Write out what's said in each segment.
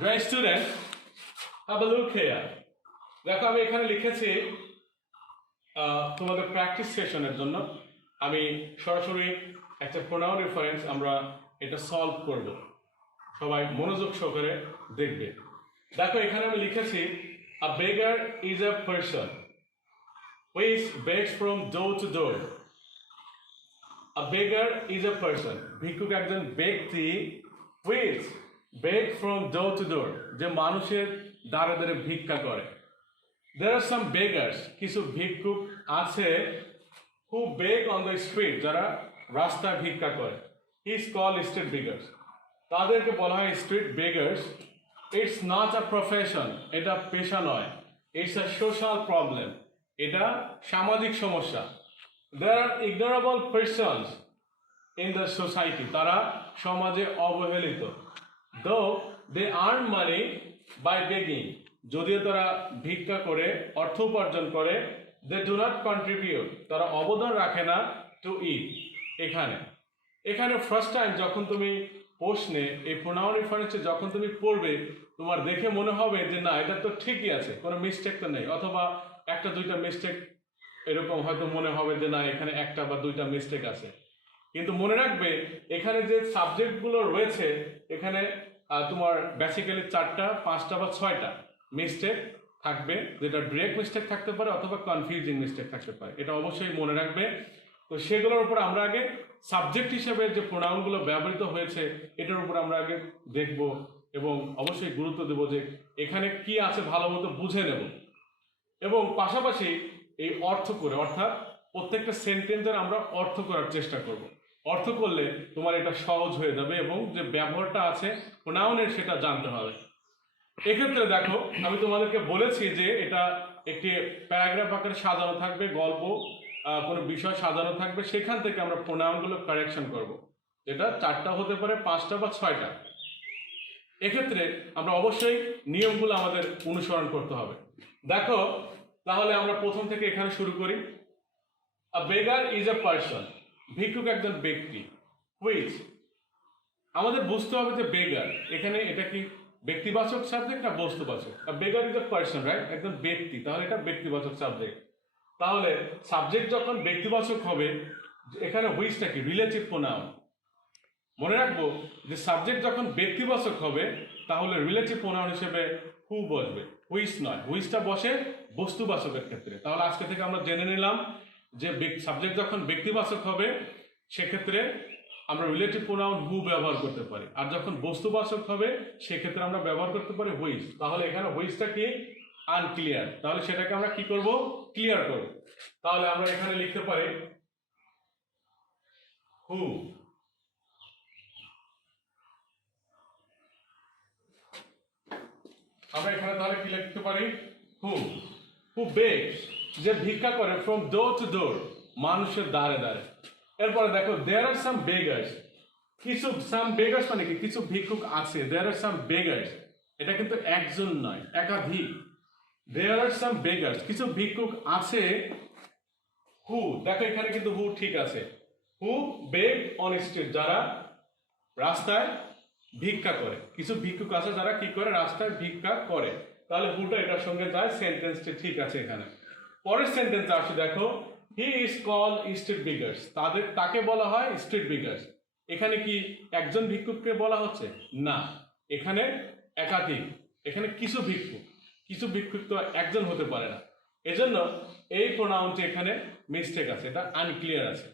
Dear student, have a look here. দেখো আমি এখানে লিখেছি তোমাদের প্র্যাকটিস সেশনের জন্য আমি সরাসরি একটা প্রোনাউন রেফারেন্স আমরা এটা সলভ করব। সবাই মনোযোগ সহকারে দেখবে। দেখো এখানে আমি লিখেছি a beggar is a person which begs from door to door. A beggar is a person. ভিক্ষুক একজন ব্যক্তি which beg from door to door, যে মানুষের দ্বারে দ্বারে ভিক্ষা করে। There are some beggars, কিছু ভিক্ষুক আছে who beg on the street, যারা রাস্তায় ভিক্ষা করে। He is called street beggars. তাদেরকে বলা হয় street beggars. It's not a profession, এটা পেশা নয়। It's a social problem, এটা সামাজিক সমস্যা। There are ignorable persons in the society, তারা সমাজে অবহেলিত। Though they earn money by begging, যদিও তারা ভিক্ষা করে অর্থ উপার্জন করে, they do not contribute, তারা অবদান রাখে না to eat। এখানে ফার্স্ট টাইম যখন তুমি প্রশ্নে এই প্রোনাউন রেফারেন্সে যখন তুমি পড়বে, তোমার দেখে মনে হবে যে না এটা তো ঠিকই আছে, কোনো মিস্টেক তো নেই, অথবা একটা দুইটা মিস্টেক এরকম হয়তো মনে হবে যে না এখানে একটা বা দুইটা মিস্টেক আছে। কিন্তু মনে রাখবে এখানে যে সাবজেক্টগুলো রয়েছে এখানে তোমার বেসিক্যালি 4টা 5টা বা 6টা মিস্টেক থাকবে, যেটা ডিরেক্ট মিস্টেক থাকতে পারে অথবা কনফিউজিং মিস্টেক থাকতে পারে, এটা অবশ্যই মনে রাখবে। তো সেগুলোর উপর আমরা আগে সাবজেক্ট হিসেবে যে প্রোনাউনগুলো ব্যবহৃত হয়েছে এটার উপর আমরা আগে দেখব এবং অবশ্যই গুরুত্ব দেব যে এখানে কি আছে ভালো মতো বুঝে নেব এবং পাশাপাশি এই অর্থ করে, অর্থাৎ প্রত্যেকটা সেন্টেন্সের আমরা অর্থ করার চেষ্টা করব। অর্থ করলে তোমার এটা সহজ হয়ে যাবে এবং যে ব্যবহারটা আছে প্রোনাউনের সেটা জানতে হবে। এক্ষেত্রে দেখো আমি তোমাদেরকে বলেছি যে এটা একটি প্যারাগ্রাফ আকারে সাজানো থাকবে, গল্প কোনো বিষয় সাজানো থাকবে, সেখান থেকে আমরা প্রোনাউনগুলো কারেকশন করব। এটা 4টা হতে পারে, 5টা বা 6টা। এক্ষেত্রে আমরা অবশ্যই নিয়মগুলো আমাদের অনুসরণ করতে হবে। দেখো তাহলে আমরা প্রথম থেকে এখানে শুরু করি। আ বেগার ইজ এ পারসন, ভিক্ষুক একজন ব্যক্তি। হুইচ, আমাদের বুঝতে হবে যে বেগার এখানে এটা কি ব্যক্তিবাচক সাবজেক্ট না বস্তুবাচক? বেগার ইজ এ পারসন, রাইট, একজন ব্যক্তি, তাহলে এটা ব্যক্তিবাচক সাবজেক্ট। তাহলে সাবজেক্ট যখন ব্যক্তিবাচক হবে এখানে হুইচটা কি রিলেটিভ প্রোনাউন। মনে রাখবো যে সাবজেক্ট যখন ব্যক্তিবাচক হবে তাহলে রিলেটিভ প্রোনাউন হিসেবে হু বসবে, হুইচ নয়। হুইচটা বসে বস্তুবাচকের ক্ষেত্রে। তাহলে আজকে থেকে আমরা জেনে নিলাম যে সাবজেক্ট যখন ব্যক্তিবাচক হবে সেক্ষেত্রে আমরা রিলেটিভ প্রোনাউন হু ব্যবহার করতে পারি, আর যখন বস্তুবাচক হবে সেক্ষেত্রে আমরা ব্যবহার করতে পারি হুইচ। তাহলে এখানে হুইচটা কি আনক্লিয়ার, তাহলে সেটাকে আমরা কি করব, ক্লিয়ার করব। তাহলে আমরা এখানে লিখতে পারি হু। আমরা এখানে তাহলে কি লিখতে পারি, হু। হু বেগস, যে ভিক্ষা করে ফ্রম ডোর টু ডোর, মানুষের দ্বারে দ্বারে। এরপরে দেখো দেয়ার আর সাম বেগার্স, কিছু সাম বেগার্স মানে কি কিছু ভিক্ষুক আছে। দেয়ার আর সাম বেগার্স, এটা কিন্তু একজন নয়, একাধিক। দেয়ার আর সাম বেগার্স, কিছু ভিক্ষুক আছে। হু, দেখো এখানে কিন্তু হু ঠিক আছে। হু বেগ অন স্ট্রিট, যারা রাস্তায় ভিক্ষা করে। কিছু ভিক্ষুক আছে যারা কি করে, রাস্তায় ভিক্ষা করে। তাহলে হুটা এটার সঙ্গে যায়, সেন্টেন্সটি ঠিক আছে। এখানে পরের সেন্টেন্স আসছে, দেখো he is called street beggars, তাকে বলা হয় স্ট্রিট বিগার্স। এখানে কি একজন ভিক্ষুককে বলা হচ্ছে না, এখানে একাধিক। এখানে কিছু ভিক্ষুক তো একজন হতে পারে না, এজন্য এই প্রোনাউনটি এখানে মিস্টেক আছে, এটা আনক্লিয়ার আছে,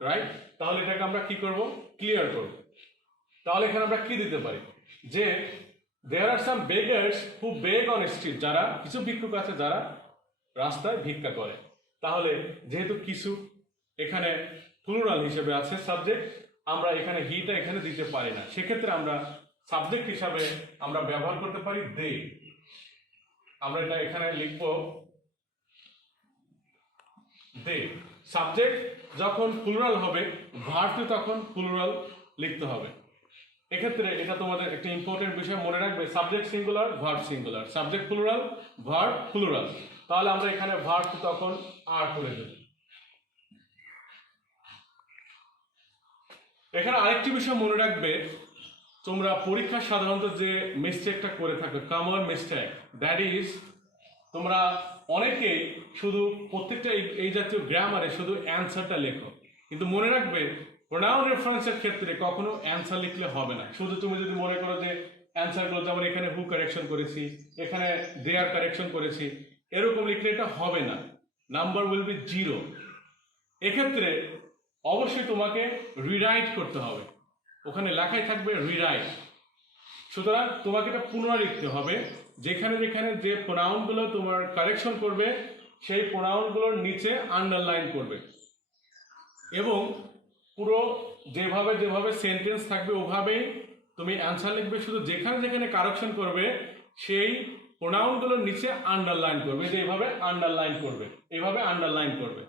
রাইট। তাহলে এটাকে আমরা কি করব, ক্লিয়ার করব। তাহলে এখানে আমরা কি দিতে পারি যে there are some beggars who beg on street, যারা কিছু ভিক্ষুক আছে যারা রাস্তায় ভিক্ষা করে। তাহলে যেহেতু কিছু এখানে প্লুরাল হিসেবে আছে সাবজেক্ট, আমরা এখানে হিটা এখানে দিতে পারি না, সেক্ষেত্রে আমরা সাবজেক্ট হিসাবে আমরা ব্যবহার করতে পারি দে। আমরা এটা এখানে লিখব দে। সাবজেক্ট যখন প্লুরাল হবে ভার্বটি তখন প্লুরাল লিখতে হবে। এক্ষেত্রে এটা তোমাদের একটা ইম্পর্টেন্ট বিষয় মনে রাখবে, subject singular verb singular, subject plural verb plural. তাহলে আমরা এখানে ভার্ব তখন আর করে দেব। এখানে আরেকটি বিষয় মনে রাখবে, তোমরা পরীক্ষা সাধারণত যে মিস্টেকটা করে থাকো, কমন মিস্টেক, দ্যাট ইজ তোমরা অনেকেই শুধু প্রত্যেকটা এই জাতীয় গ্রামারে শুধু অ্যান্সারটা লেখো, কিন্তু মনে রাখবে প্রোনাউন রেফারেন্সের ক্ষেত্রে কখনো অ্যান্সার লিখলে হবে না। শুধু তুমি যদি মনে করো যে অ্যান্সারগুলো যেমন এখানে হু কারেকশন করেছি, এখানে দেয়ার কারেকশন করেছি, এরকম লিখলে এটা হবে না, নাম্বার উইল বি 0। এক্ষেত্রে অবশ্যই তোমাকে রিরাইট করতে হবে, ওখানে লেখাই থাকবে রিরাইট। সুতরাং তোমাকে এটা পুনরায় লিখতে হবে, যেখানে যেখানে যে প্রোনাউনগুলো তোমার কারেকশন করবে সেই প্রোনাউনগুলোর নিচে আন্ডারলাইন করবে, এবং পুরো যেভাবে যেভাবে সেন্টেন্স থাকবে ওভাবেই তুমি অ্যান্সার লিখবে। শুধু যেখানে যেখানে কারেকশন করবে সেই প্রোনাউনগুলোর নিচে আন্ডারলাইন করবে, যে এইভাবে আন্ডারলাইন করবে, এইভাবে আন্ডারলাইন করবে।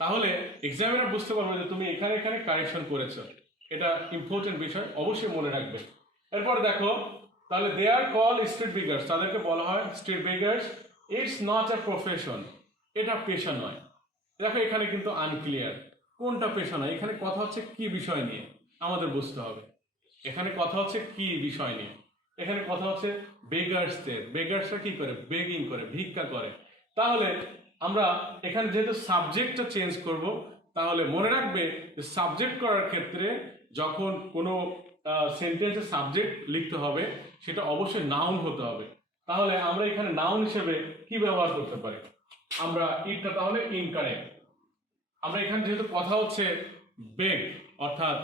তাহলে এক্সামিনার বুঝতে পারবে যে তুমি এখানে এখানে কারেকশন করেছো। এটা ইম্পর্টেন্ট বিষয়, অবশ্যই মনে রাখবে। এরপর দেখো, তাহলে দে আর কল স্ট্রিট বেগার্স, তাদেরকে বলা হয় street beggars. It's not a profession, এটা পেশা নয়। দেখো এখানে কিন্তু আনক্লিয়ার, কোনটা পেশা নয়। এখানে কথা হচ্ছে কি বিষয় নিয়ে আমাদের বুঝতে হবে। এখানে কথা হচ্ছে কি বিষয় নিয়ে, এখানে কথা হচ্ছে বেগার্সদের। বেগার্সরা কি করে? বেগিং করে, ভিক্ষা করে। তাহলে আমরা এখানে যেহেতু সাবজেক্টটা চেঞ্জ করব, তাহলে মনে রাখবে যে সাবজেক্ট করার ক্ষেত্রে যখন কোনো সেন্টেন্সের সাবজেক্ট লিখতে হবে সেটা অবশ্যই নাউন হতে হবে। তাহলে আমরা এখানে নাউন হিসেবে কি ব্যবহার করতে পারি? আমরা ইটটা তাহলে ইনকারেক্ট। আমরা এখানে যেহেতু কথা হচ্ছে বেগ অর্থাৎ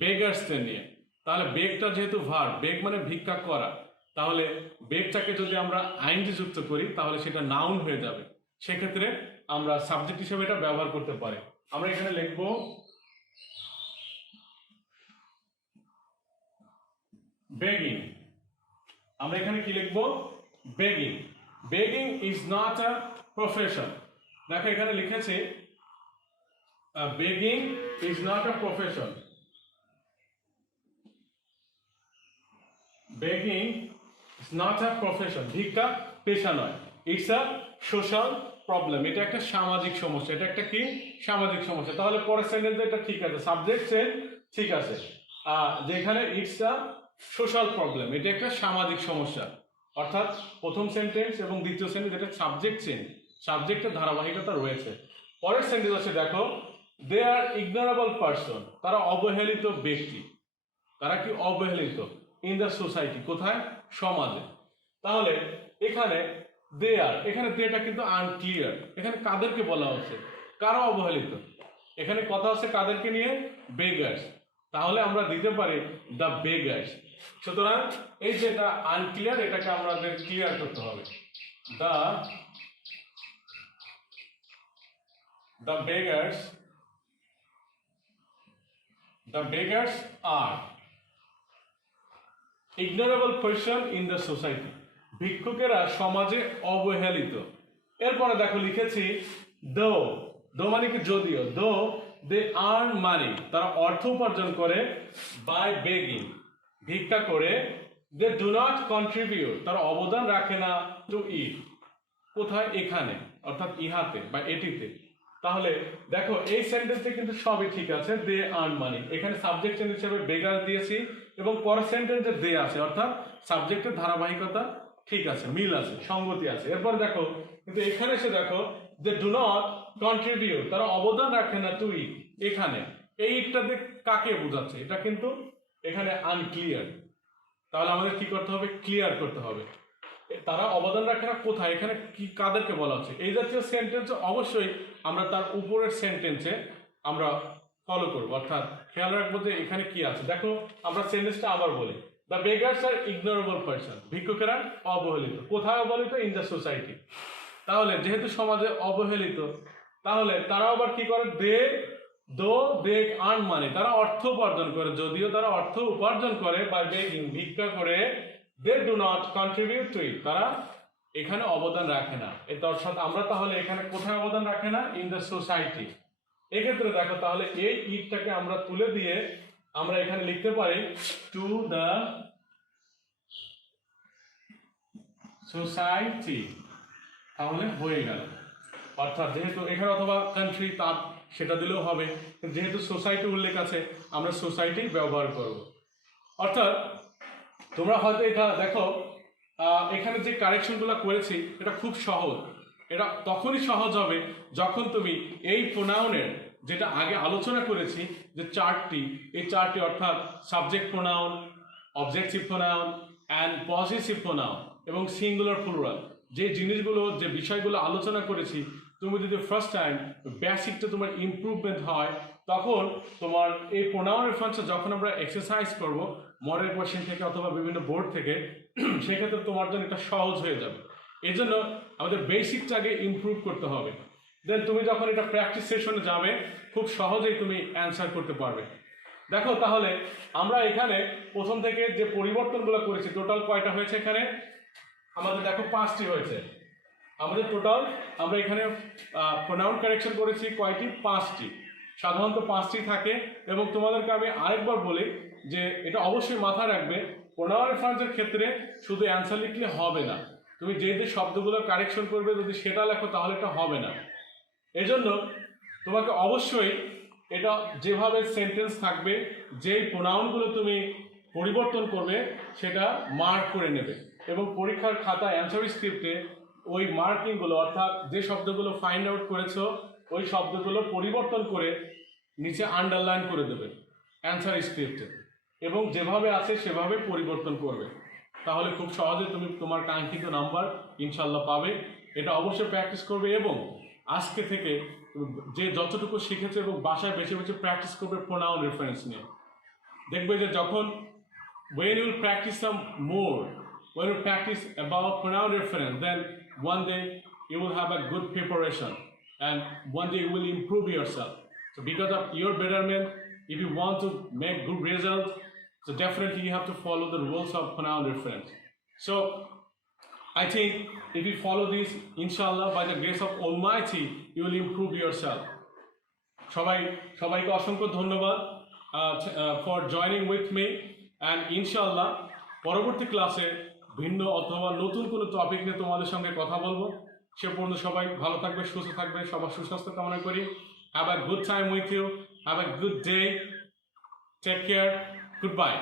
বেগার্সদের নিয়ে, তাহলে বেগটা যেহেতু ভার্ব, বেগ মানে ভিক্ষা করা, তাহলে বেগটাকে যদি আমরা আইনজি যুক্ত করি তাহলে সেটা নাউন হয়ে যাবে। সেক্ষেত্রে আমরা সাবজেক্ট হিসেবে এটা ব্যবহার করতে পারি। আমরা এখানে লিখব বেগিং। আমরা এখানে কি লিখব? Begging. Begging is not a profession. দেখো এখানে লিখেছে begging is not a profession. Begging is not a profession, ভিক্ষা পেশা নয়। ইটস আ সোশ্যাল প্রবলেম, এটা একটা সামাজিক সমস্যা। এটা একটা কি? সামাজিক সমস্যা। তাহলে পরের সেন্টেন্সে এটা ঠিক আছে, সাবজেক্ট চেঞ্জ ঠিক আছে, যেখানে ইটস আ সোশ্যাল প্রবলেম, এটা একটা সামাজিক সমস্যা। অর্থাৎ প্রথম সেন্টেন্স এবং দ্বিতীয় সেন্টেন্স এটা সাবজেক্ট চেঞ্জ, সাবজেক্টের ধারাবাহিকতা রয়েছে। পরের সেন্টেন্স আছে দেখো, দে আর ইগনোরেবল পারসন, তারা অবহেলিত ব্যক্তি। তারা কি? অবহেলিত। ইন দ্য সোসাইটি, কোথায়? সমাজে। তাহলে এখানে দে আর, এখানে দেটা কিন্তু আনক্লিয়ার। এখানে কাদেরকে বলা হচ্ছে? কারা অবহেলিত? এখানে কথা হচ্ছে কাদেরকে নিয়ে? বেগার্স। তাহলে আমরা দিতে পারি দ্য বেগার্স। সুতরাং এই যেটা আনক্লিয়ার এটাকে আমাদের ক্লিয়ার করতে হবে। The beggars are ignorable person in the society, ভিক্ষুকেরা সমাজে অবহেলিত। এরপরে দেখো লিখেছি দো, দো মানে কি? যদিও। দো দে আর্ন মানি, তারা অর্থ উপার্জন করে, বাই বেগিং, ভিক্ষা করে, দে ডু নট কন্ট্রিবিউট, তারা অবদান রাখে না, টু ইট, কোথায়? এখানে, অর্থাৎ ইহাতে বা এটিতে। তাহলে দেখো এই সেন্টেন্সে কিন্তু সবই ঠিক আছে, দে আর্ন মানি। এখানে সাবজেক্ট হিসেবে বেগার দিয়েছি এবং পরের সেন্টেন্সে দে আছে, অর্থাৎ সাবজেক্টের ধারাবাহিকতা ঠিক আছে, মিল আছে, সঙ্গতি আছে। এরপর দেখো কিন্তু এখানে এসে দেখো দে ডু নট কন্ট্রিবিউট, তারা অবদান রাখে না, টু ইট, এখানে এই ইটটাতে কাকে বোঝাচ্ছে? এটা কিন্তু এখানে আনক্লিয়ার। তাহলে আমাদের কি করতে হবে? ক্লিয়ার করতে হবে। তারা অবদান রাখে না কোথায়? এখানে কি কাদেরকে বলা হচ্ছে? এই জাতীয় সেন্টেন্সে অবশ্যই আমরা তার উপরের সেন্টেন্সে আমরা ফলো করবো, অর্থাৎ খেয়াল রাখবো যে এখানে কি আছে। দেখো আমরা সেন্টেন্সটা আবার বলি, the beggars are ignorable person, ভিক্ষুকেরা অবহেলিত। কোথায় অবহেলিত? In the society. তাহলে যেহেতু সমাজে অবহেলিত, তাহলে তারা আবার কি করে? দে আর্ন মানি, তারা অর্থ উপার্জন করে, যদিও তারা অর্থ উপার্জন করে, বাই বেগিং, ভিক্ষা করে, they do not contribute to it, তারা এখানে অবদান রাখে না। এটা অর্থাৎ আমরা তাহলে এখানে কোথায় অবদান রাখে না? In the society. এক্ষেত্রে দেখো তাহলে এই ইটটাকে আমরা তুলে দিয়ে আমরা এখানে লিখতে পারি টু দ্য সোসাইটি, তাহলে হয়ে গেল। অর্থাৎ যেহেতু এখানে অথবা কান্ট্রি তার সেটা দিলেও হবে, যেহেতু সোসাইটি উল্লেখ আছে আমরা সোসাইটি ব্যবহার করব। অর্থাৎ তোমরা হয়তো এটা দেখো, এখানে যে কারেকশনগুলো করেছি এটা খুব সহজ। এটা তখনই সহজ হবে যখন তুমি এই প্রোনাউনের যেটা আগে আলোচনা করেছি যে চারটি, এই চারটি অর্থাৎ subject pronoun, objective pronoun and positive pronoun এবং সিঙ্গুলার প্লুরাল, যে জিনিসগুলো যে বিষয়গুলো আলোচনা করেছি, তুমি যদি ফার্স্ট টাইম বেসিকটা তোমার ইমপ্রুভমেন্ট হয়, তখন তোমার এই প্রোনাউন রেফারেন্সটা যখন আমরা এক্সারসাইজ করব মডেল কোয়েশ্চেন থেকে অথবা বিভিন্ন বোর্ড থেকে, সেক্ষেত্রে তোমার জন্য এটা সহজ হয়ে যাবে। এই জন্য আমাদের বেসিকটা আগে ইমপ্রুভ করতে হবে, দেন তুমি যখন এটা প্র্যাকটিস সেশনে যাবে খুব সহজেই তুমি অ্যান্সার করতে পারবে। দেখো তাহলে আমরা এখানে প্রথম থেকে যে পরিবর্তনগুলো করেছি, টোটাল কয়টা হয়েছে এখানে আমাদের? দেখো 5টি হয়েছে আমাদের টোটাল। আমরা এখানে প্রোনাউন কারেকশন করেছি কয়টি? 5টি। সাধারণত 5টি থাকে। এবং তোমাদেরকে আমি আরেকবার বলি যে এটা অবশ্যই মাথায় রাখবে, প্রোনাউন রেফারেন্সের ক্ষেত্রে শুধু অ্যান্সার লিখলে হবে না, তুমি যে যে শব্দগুলো কারেকশন করবে যদি সেটা লেখো তাহলে এটা হবে না। এজন্য তোমাকে অবশ্যই এটা যেভাবে সেন্টেন্স থাকবে, যেই প্রোনাউনগুলো তুমি পরিবর্তন করবে সেটা মার্ক করে নেবে এবং পরীক্ষার খাতায় অ্যান্সার স্ক্রিপ্টে ওই মার্কিংগুলো অর্থাৎ যে শব্দগুলো ফাইন্ড আউট করেছো ওই শব্দগুলো পরিবর্তন করে নিচে আন্ডারলাইন করে দেবে অ্যান্সার স্ক্রিপ্টে, এবং যেভাবে আছে সেভাবে পরিবর্তন করবে। তাহলে খুব সহজে তুমি তোমার কাঙ্ক্ষিত নাম্বার ইনশাল্লাহ পাবে। এটা অবশ্যই প্র্যাকটিস করবে এবং আজকে থেকে যে যতটুকু শিখেছে এবং বাসায় বেছে বেছে প্র্যাকটিস করবে প্রোনাউন রেফারেন্স নিয়ে। দেখবে যে যখন when you will practice some more, when you practice about pronoun reference, then one day you will have a good preparation and one day you will improve yourself. So because of your betterment, if you want to make good results, so definitely you have to follow the rules of pronoun reference. So I think if you follow this, inshallah, by the grace of Almighty, you will improve yourself. সবাইকে অসংখ্য ধন্যবাদ for joining with me, and ইনশাআল্লাহ পরবর্তী ক্লাসে ভিন্ন অথবা নতুন কোনো টপিক নিয়ে তোমাদের সঙ্গে কথা বলবো। সে পর্যন্ত সবাই ভালো থাকবে, সুস্থ থাকবে, সবার সুস্বাস্থ্য কামনা করি। Have a good time with you, have a good day, take care, goodbye.